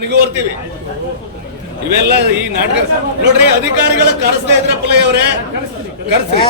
ಬರ್ತೀವಿ ಇವೆಲ್ಲ ಈ ನಾಟಕ ನೋಡ್ರಿ. ಅಧಿಕಾರಿಗಳ ಕರೆಸದೇ ಇದ್ರೆ ಪುಲಯ್ಯ ಅವರೇ ಕರೆಸಿ.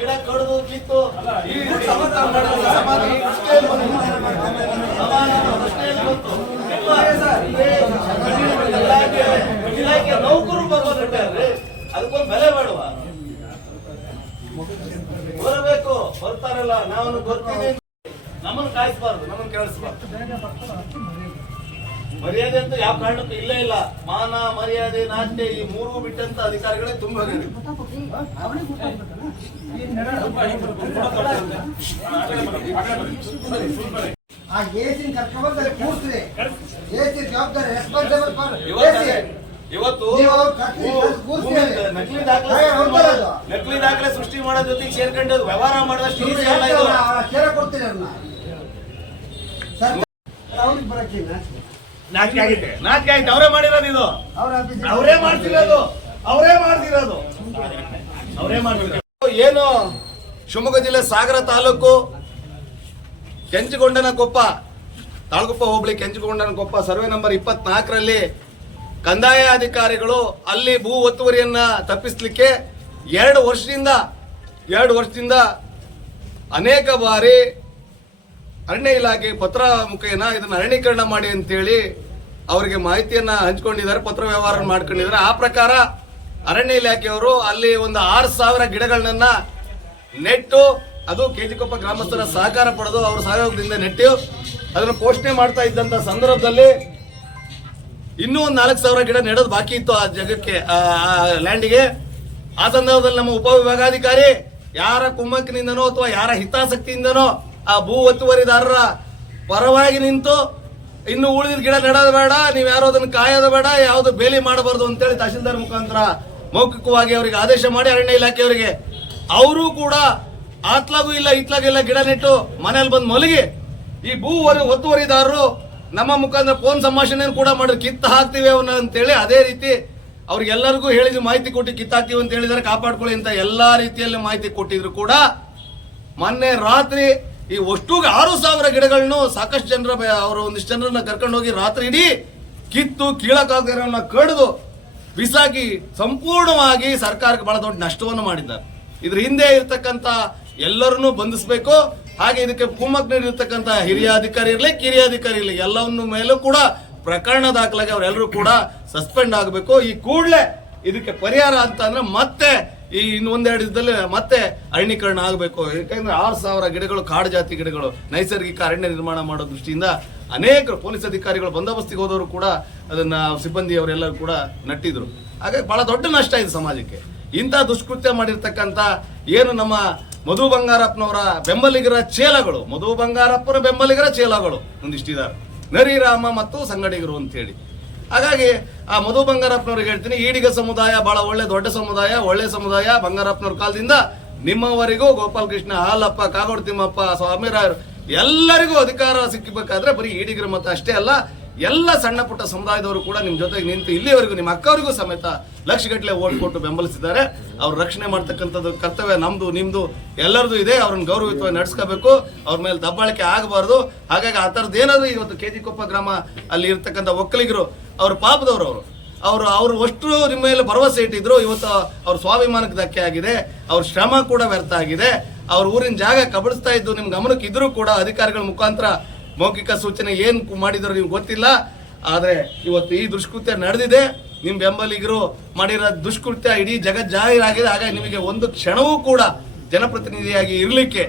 ಗಿಡ ಕಡಿದು ಕಿತ್ತು ಇಲಾಖೆ ನೌಕರು ಬರ್ಬೇಕಂದ್ರೆ ಅದಕ್ಕೊಂದು ಬೆಲೆ ಬೇಡವ? ಬರಬೇಕು, ಬರ್ತಾರಲ್ಲ ನಾವು ಬರ್ತೀವಿ. ನಮ್ಮನ್ನು ಕಾಯಿಸಬಾರ್ದು, ನಮ್ಮನ್ನು ಕೇಳಿಸಬಾರ್ದು. ಮರ್ಯಾದೆ ಅಂತ ಯಾವ ಕಾರಣಕ್ಕೂ ಇಲ್ಲೇ ಇಲ್ಲ. ಮಾನ ಮರ್ಯಾದೆ ನಾಟ್ಯ ಈ ಮೂರು ಬಿಟ್ಟಂತ ಅಧಿಕಾರಿಗಳೇ ತುಂಬ ಇವತ್ತು ನಕಲಿ ದಾಖಲೆ ಸೃಷ್ಟಿ ಮಾಡೋ ಜೊತೆಗೆ ಸೇರ್ಕೊಂಡು ವ್ಯವಹಾರ ಮಾಡಿದಷ್ಟು ನಾಚಿಕೆ ಆಗಿದೆ. ಅವರೇ ಮಾಡಿರೋದು, ಇದು ಅವರೇ ಮಾಡ್ತಿರೋದು. ಏನು ಶಿವಮೊಗ್ಗ ಜಿಲ್ಲೆ ಸಾಗರ ತಾಲೂಕು ಕೆಂಚಗೊಂಡನಕೊಪ್ಪ ತಾಳಗುಪ್ಪ ಹೋಬಳಿ ಕೆಂಚಗೊಂಡನಕೊಪ್ಪ ಸರ್ವೆ ನಂಬರ್ 24ರಲ್ಲಿ ಕಂದಾಯ ಅಧಿಕಾರಿಗಳು ಅಲ್ಲಿ ಭೂ ಒತ್ತುವರಿಯನ್ನ ತಪ್ಪಿಸಲಿಕ್ಕೆ 2 ವರ್ಷದಿಂದ ಅನೇಕ ಬಾರಿ ಅರಣ್ಯ ಇಲಾಖೆ ಪತ್ರ ಮುಖೇನ ಇದನ್ನ ಅರಣ್ಯೀಕರಣ ಮಾಡಿ ಅಂತೇಳಿ ಅವರಿಗೆ ಮಾಹಿತಿಯನ್ನ ಹಂಚಿಕೊಂಡಿದ್ದಾರೆ, ಪತ್ರ ವ್ಯವಹಾರ ಮಾಡ್ಕೊಂಡಿದ್ದಾರೆ. ಆ ಪ್ರಕಾರ ಅರಣ್ಯ ಇಲಾಖೆಯವರು ಅಲ್ಲಿ ಒಂದು 6,000 ಗಿಡಗಳನ್ನ ನೆಟ್ಟು, ಅದು ಕೆಜಿಕೊಪ್ಪ ಗ್ರಾಮಸ್ಥರ ಸಹಕಾರ ಪಡೆದು ಅವರ ಸಹಯೋಗದಿಂದ ನೆಟ್ಟು ಅದನ್ನು ಪೋಷಣೆ ಮಾಡ್ತಾ ಇದ್ದಂತ ಸಂದರ್ಭದಲ್ಲಿ ಇನ್ನೂ ಒಂದು 4,000 ಗಿಡ ನೆಡೋದು ಬಾಕಿ ಇತ್ತು ಆ ಜಾಗಕ್ಕೆ, ಆ ಲ್ಯಾಂಡಿಗೆ. ಆ ಸಂದರ್ಭದಲ್ಲಿ ನಮ್ಮ ಉಪವಿಭಾಗಾಧಿಕಾರಿ ಯಾರ ಕುಮ್ಮಕ್ಕಿನಿಂದನೋ ಅಥವಾ ಯಾರ ಹಿತಾಸಕ್ತಿಯಿಂದನೋ ಆ ಭೂ ಒತ್ತುವರಿದಾರರ ಪರವಾಗಿ ನಿಂತು ಇನ್ನು ಉಳಿದ ಗಿಡ ನೆಡೋದು ಬೇಡ, ನೀವು ಯಾರೋ ಅದನ್ನು ಕಾಯೋದು ಬೇಡ, ಯಾವುದು ಬೇಲಿ ಮಾಡಬಾರ್ದು ಅಂತೇಳಿ ತಹಶೀಲ್ದಾರ್ ಮುಖಾಂತರ ಮೌಖಿಕವಾಗಿ ಅವರಿಗೆ ಆದೇಶ ಮಾಡಿ ಅರಣ್ಯ ಇಲಾಖೆಯವರಿಗೆ ಅವರು ಕೂಡ ಆತ್ಲಾಗೂ ಇಲ್ಲ ಇತ್ಲಾಗಿಲ್ಲ ಗಿಡ ನೆಟ್ಟು ಮನೇಲಿ ಬಂದು ಮಲಗಿ ಈ ಭೂ ಒತ್ತುವರಿದಾರರು ನಮ್ಮ ಮುಖಾಂತರ ಫೋನ್ ಸಂಭಾಷಣೆ ಕೂಡ ಮಾಡಿ ಕಿತ್ತು ಹಾಕ್ತಿವಿ ಅವನ್ನ ಅಂತೇಳಿ ಅದೇ ರೀತಿ ಅವ್ರಿಗೆಲ್ಲರಿಗೂ ಹೇಳಿದ್ವಿ, ಮಾಹಿತಿ ಕೊಟ್ಟು ಕಿತ್ತಾಕ್ತಿವಿ ಅಂತ ಹೇಳಿದಾರೆ, ಕಾಪಾಡ್ಕೊಳ್ಳಿ ಅಂತ ಎಲ್ಲಾ ರೀತಿಯಲ್ಲಿ ಮಾಹಿತಿ ಕೊಟ್ಟಿದ್ರು ಕೂಡ ಮೊನ್ನೆ ರಾತ್ರಿ ಈ ಅಷ್ಟು 6,000 ಗಿಡಗಳನ್ನು ಸಾಕಷ್ಟು ಜನರ ಅವರು ಒಂದಿಷ್ಟು ಜನರನ್ನ ಕರ್ಕೊಂಡು ಹೋಗಿ ರಾತ್ರಿ ಇಡೀ ಕಿತ್ತು ಕೀಳಕಾಗರನ್ನ ಕಡಿದು ಬಿಸಾಕಿ ಸಂಪೂರ್ಣವಾಗಿ ಸರ್ಕಾರಕ್ಕೆ ಬಹಳ ದೊಡ್ಡ ನಷ್ಟವನ್ನು ಮಾಡಿದ್ದಾರೆ. ಇದ್ರ ಹಿಂದೆ ಇರ್ತಕ್ಕಂಥ ಎಲ್ಲರನ್ನೂ ಬಂಧಿಸಬೇಕು. ಹಾಗೆ ಇದಕ್ಕೆ ಕುಮ್ಮಕ್ ನೀಡಿರ್ತಕ್ಕಂಥ ಹಿರಿಯ ಅಧಿಕಾರಿ ಇರಲಿ ಕಿರಿಯ ಅಧಿಕಾರಿ ಇರಲಿ ಎಲ್ಲವನ್ನ ಮೇಲೂ ಕೂಡ ಪ್ರಕರಣ ದಾಖಲಾಗಿ ಅವರೆಲ್ಲರೂ ಕೂಡ ಸಸ್ಪೆಂಡ್ ಆಗಬೇಕು. ಈ ಕೂಡಲೇ ಇದಕ್ಕೆ ಪರಿಹಾರ ಅಂತ ಅಂದ್ರೆ ಮತ್ತೆ ಈ ಇನ್ನೊಂದೆರಡು ದಿನದಲ್ಲಿ ಮತ್ತೆ ಅರಣ್ಯೀಕರಣ ಆಗಬೇಕು. ಯಾಕಂದ್ರೆ 6,000 ಗಿಡಗಳು ಕಾಡು ಜಾತಿ ಗಿಡಗಳು ನೈಸರ್ಗಿಕ ಅರಣ್ಯ ನಿರ್ಮಾಣ ಮಾಡೋ ದೃಷ್ಟಿಯಿಂದ ಅನೇಕರು ಪೊಲೀಸ್ ಅಧಿಕಾರಿಗಳು ಬಂದೋಬಸ್ತಿಗೆ ಹೋದವರು ಕೂಡ ಅದನ್ನ ಸಿಬ್ಬಂದಿ ಅವರೆಲ್ಲರೂ ಕೂಡ ನಟ್ಟಿದ್ರು. ಹಾಗಾಗಿ ಬಹಳ ದೊಡ್ಡ ನಷ್ಟ ಇದೆ ಸಮಾಜಕ್ಕೆ. ಇಂಥ ದುಷ್ಕೃತ್ಯ ಮಾಡಿರ್ತಕ್ಕಂಥ ಏನು ನಮ್ಮ ಮಧು ಬಂಗಾರಪ್ಪನವರ ಬೆಂಬಲಿಗರ ಚೇಲಗಳು, ಮಧು ಬಂಗಾರಪ್ಪನ ಬೆಂಬಲಿಗರ ಚೇಲಗಳು ಒಂದಿಷ್ಟಿದ್ದಾರೆ, ನರಿರಾಮ ಮತ್ತು ಸಂಗಡಿಗರು ಅಂತೇಳಿ. ಹಾಗಾಗಿ ಆ ಮಧು ಬಂಗಾರಪ್ಪನವ್ರಿಗೆ ಹೇಳ್ತೀನಿ, ಈಡಿಗ ಸಮುದಾಯ ಬಹಳ ದೊಡ್ಡ ಸಮುದಾಯ, ಒಳ್ಳೆ ಸಮುದಾಯ. ಬಂಗಾರಪ್ಪನವ್ರ ಕಾಲದಿಂದ ನಿಮ್ಮವರೆಗೂ ಗೋಪಾಲ ಕೃಷ್ಣ, ಹಾಲಪ್ಪ, ಕಾಗೋಡು ತಿಮ್ಮಪ್ಪ, ಸ್ವಾಮಿರಾಯರು ಎಲ್ಲರಿಗೂ ಅಧಿಕಾರ ಸಿಕ್ಕಬೇಕಾದ್ರೆ ಬರೀ ಈಡಿಗರ ಮತ ಅಷ್ಟೇ ಅಲ್ಲ, ಎಲ್ಲ ಸಣ್ಣ ಪುಟ್ಟ ಸಮುದಾಯದವರು ಕೂಡ ನಿಮ್ ಜೊತೆಗೆ ನಿಂತು ಇಲ್ಲಿವರೆಗೂ ನಿಮ್ಮ ಅಕ್ಕವರಿಗೂ ಸಮೇತ ಲಕ್ಷಗಟ್ಟಲೆ ಓಟ್ ಕೊಟ್ಟು ಬೆಂಬಲಿಸಿದ್ದಾರೆ. ಅವ್ರ ರಕ್ಷಣೆ ಮಾಡ್ತಕ್ಕಂಥದ್ದು ಕರ್ತವ್ಯ ನಮ್ದು ನಿಮ್ದು ಎಲ್ಲರದು ಇದೆ. ಅವ್ರನ್ನ ಗೌರವಯುತವಾಗಿ ನಡೆಸ್ಕೋಬೇಕು, ಅವ್ರ ಮೇಲೆ ದಬ್ಬಾಳಿಕೆ ಆಗಬಾರ್ದು. ಹಾಗಾಗಿ ಆ ಥರದ್ದು ಏನಾದ್ರು ಇವತ್ತು ಕೆಜಿಕೊಪ್ಪ ಗ್ರಾಮ ಅಲ್ಲಿ ಇರ್ತಕ್ಕಂಥ ಒಕ್ಕಲಿಗರು ಅವ್ರ ಪಾಪದವರು ಅವರು ಅಷ್ಟು ನಿಮ್ಮ ಮೇಲೆ ಭರವಸೆ ಇಟ್ಟಿದ್ರು. ಇವತ್ತು ಅವ್ರ ಸ್ವಾಭಿಮಾನಕ್ಕೆ ಧಕ್ಕೆ ಆಗಿದೆ, ಅವ್ರ ಶ್ರಮ ಕೂಡ ವ್ಯರ್ಥ ಆಗಿದೆ. ಅವ್ರ ಊರಿನ ಜಾಗ ಕಬಳಿಸ್ತಾ ಇದ್ದು ನಿಮ್ ಗಮನಕ್ಕೆ ಇದ್ರೂ ಕೂಡ ಅಧಿಕಾರಿಗಳ ಮುಖಾಂತರ ಮೌಖಿಕ ಸೂಚನೆ ಏನ್ ಮಾಡಿದ್ರು ನಿಮ್ಗೆ ಗೊತ್ತಿಲ್ಲ. ಆದ್ರೆ ಇವತ್ತು ಈ ದುಷ್ಕೃತ್ಯ ನಡೆದಿದೆ. ನಿಮ್ ಬೆಂಬಲಿಗರು ಮಾಡಿರೋ ದುಷ್ಕೃತ್ಯ ಇಡೀ ಜಗತ್ ಜಾಹೀರಾಗಿದೆ. ಹಾಗಾಗಿ ನಿಮಗೆ ಒಂದು ಕ್ಷಣವೂ ಕೂಡ ಜನಪ್ರತಿನಿಧಿಯಾಗಿ ಇರ್ಲಿಕ್ಕೆ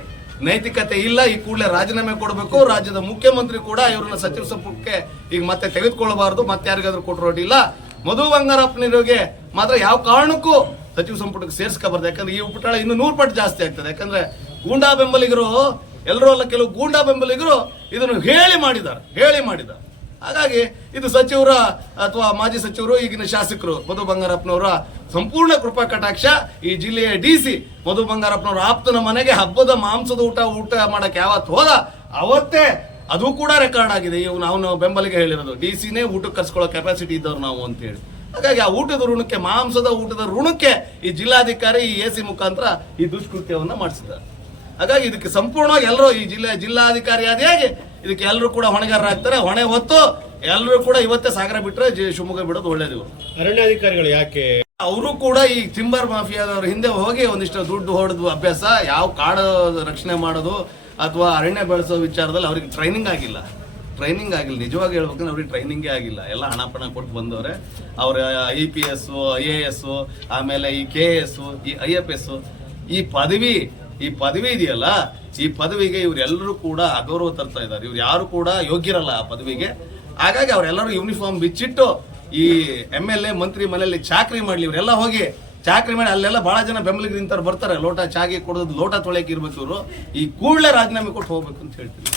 ನೈತಿಕತೆ ಇಲ್ಲ. ಈ ಕೂಡಲೇ ರಾಜೀನಾಮೆ ಕೊಡಬೇಕು. ರಾಜ್ಯದ ಮುಖ್ಯಮಂತ್ರಿ ಕೂಡ ಇವ್ರನ್ನ ಸಚಿವ ಸಂಪುಟಕ್ಕೆ ಈಗ ಮತ್ತೆ ತೆಗೆದುಕೊಳ್ಳಬಾರದು, ಮತ್ತೆ ಯಾರಿಗಾದ್ರೂ ಕೊಟ್ಟರು ಅಡ್ಡಿಲ್ಲ. ಮಧು ಬಂಗಾರಪ್ಪನಿರೋಗೆ ಮಾತ್ರ ಯಾವ ಕಾರಣಕ್ಕೂ ಸಚಿವ ಸಂಪುಟಕ್ಕೆ ಸೇರಿಸ್ಕೋಬಾರ್ದು. ಯಾಕಂದ್ರೆ ಈ ಉಪಟಳ ಇನ್ನು 100 ಪಟ್ಟು ಜಾಸ್ತಿ ಆಗ್ತದೆ. ಯಾಕಂದ್ರೆ ಗೂಂಡಾ ಬೆಂಬಲಿಗರು ಎಲ್ಲರೂ ಅಲ್ಲ, ಕೆಲವು ಗೂಂಡಾ ಬೆಂಬಲಿಗರು ಇದನ್ನು ಹೇಳಿ ಮಾಡಿದ್ದಾರೆ. ಹಾಗಾಗಿ ಇದು ಸಚಿವರ ಅಥವಾ ಮಾಜಿ ಸಚಿವರು, ಈಗಿನ ಶಾಸಕರು ಮಧು ಬಂಗಾರಪ್ಪನವರ ಸಂಪೂರ್ಣ ಕೃಪಾ ಕಟಾಕ್ಷ. ಈ ಜಿಲ್ಲೆಯ DC ಮಧು ಬಂಗಾರಪ್ಪನವರ ಆಪ್ತನ ಮನೆಗೆ ಹಬ್ಬದ ಮಾಂಸದ ಊಟ ಮಾಡಕ್ಕೆ ಯಾವತ್ತು ಹೋದ ಅವತ್ತೇ ಅದು ಕೂಡ ರೆಕಾರ್ಡ್ ಆಗಿದೆ. ಇವು ನಾವು ಬೆಂಬಲಿಗೆ ಹೇಳಿರೋದು DCನೇ ಊಟಕ್ಕೆ ಕರ್ಸ್ಕೊಳ್ಳೋ ಕೆಪಾಸಿಟಿ ಇದ್ದವ್ರು ನಾವು ಅಂತ ಹೇಳಿ. ಹಾಗಾಗಿ ಆ ಊಟದ ಋಣಕ್ಕೆ, ಮಾಂಸದ ಊಟದ ಋಣಕ್ಕೆ ಈ ಜಿಲ್ಲಾಧಿಕಾರಿ ಈ AC ಮುಖಾಂತರ ಈ ದುಷ್ಕೃತ್ಯವನ್ನ ಮಾಡಿಸಿದ್ದಾರೆ. ಹಾಗಾಗಿ ಇದಕ್ಕೆ ಸಂಪೂರ್ಣವಾಗಿ ಎಲ್ಲರೂ ಈ ಜಿಲ್ಲಾಧಿಕಾರಿ ಆದ ಹೇಗೆ ಇದಕ್ಕೆ ಎಲ್ಲರೂ ಕೂಡ ಹೊಣೆಗಾರರಾಗ್ತಾರೆ. ಹೊಣೆ ಹೊತ್ತು ಎಲ್ಲರೂ ಕೂಡ ಇವತ್ತೇ ಸಾಗರ ಬಿಟ್ರೆ ಶಿವಮೊಗ್ಗ ಬಿಡೋದು ಒಳ್ಳೇದು. ಅರಣ್ಯಾಧಿಕಾರಿಗಳು ಯಾಕೆ ಅವರು ಕೂಡ ಈ ಟಿಂಬರ್ ಮಾಫಿಯಾದವ್ರ ಹಿಂದೆ ಹೋಗಿ ಒಂದಿಷ್ಟು ದುಡ್ಡು ಹೊಡೆದು ಅಭ್ಯಾಸ, ಯಾವ ಕಾಡು ರಕ್ಷಣೆ ಮಾಡೋದು ಅಥವಾ ಅರಣ್ಯ ಬೆಳೆಸೋ ವಿಚಾರದಲ್ಲಿ ಅವ್ರಿಗೆ ಟ್ರೈನಿಂಗ್ ಆಗಿಲ್ಲ. ನಿಜವಾಗಿ ಹೇಳ್ಬೇಕಂದ್ರೆ ಅವ್ರಿಗೆ ಟ್ರೈನಿಂಗೇ ಆಗಿಲ್ಲ. ಎಲ್ಲ ಹಣಪಣ ಕೊಟ್ಟು ಬಂದವ್ರೆ. ಅವ್ರ IPS, IAS, ಆಮೇಲೆ ಈ KS, ಈ IFS, ಈ ಪದವಿ ಇದೆಯಲ್ಲ, ಈ ಪದವಿಗೆ ಇವರೆಲ್ಲರೂ ಕೂಡ ಅಗೌರವ ತರ್ತಾ ಇದ್ದಾರೆ. ಇವ್ರು ಯಾರು ಕೂಡ ಯೋಗ್ಯರಲ್ಲ ಆ ಪದವಿಗೆ. ಹಾಗಾಗಿ ಅವರೆಲ್ಲರೂ ಯೂನಿಫಾರ್ಮ್ ಬಿಚ್ಚಿಟ್ಟು ಈ MLA ಮಂತ್ರಿ ಮನೆಯಲ್ಲಿ ಚಾಕ್ರಿ ಮಾಡ್ಲಿ, ಇವರೆಲ್ಲ ಹೋಗಿ ಚಾಕ್ರಿ ಮಾಡಿ ಅಲ್ಲೆಲ್ಲ ಬಹಳ ಜನ ಬೆಂಬಲಿಗರು ನಿಂತವ್ರು ಬರ್ತಾರೆ. ಲೋಟ ಚಾಗಿ ಕೊಡೋದು, ಲೋಟ ತೊಳೆಯಕ್ಕೆ ಇರ್ಬೇಕು ಇವರು. ಈ ಕೂಡಲೇ ರಾಜೀನಾಮೆ ಕೊಟ್ಟು ಹೋಗ್ಬೇಕು ಅಂತ ಹೇಳ್ತೀವಿ.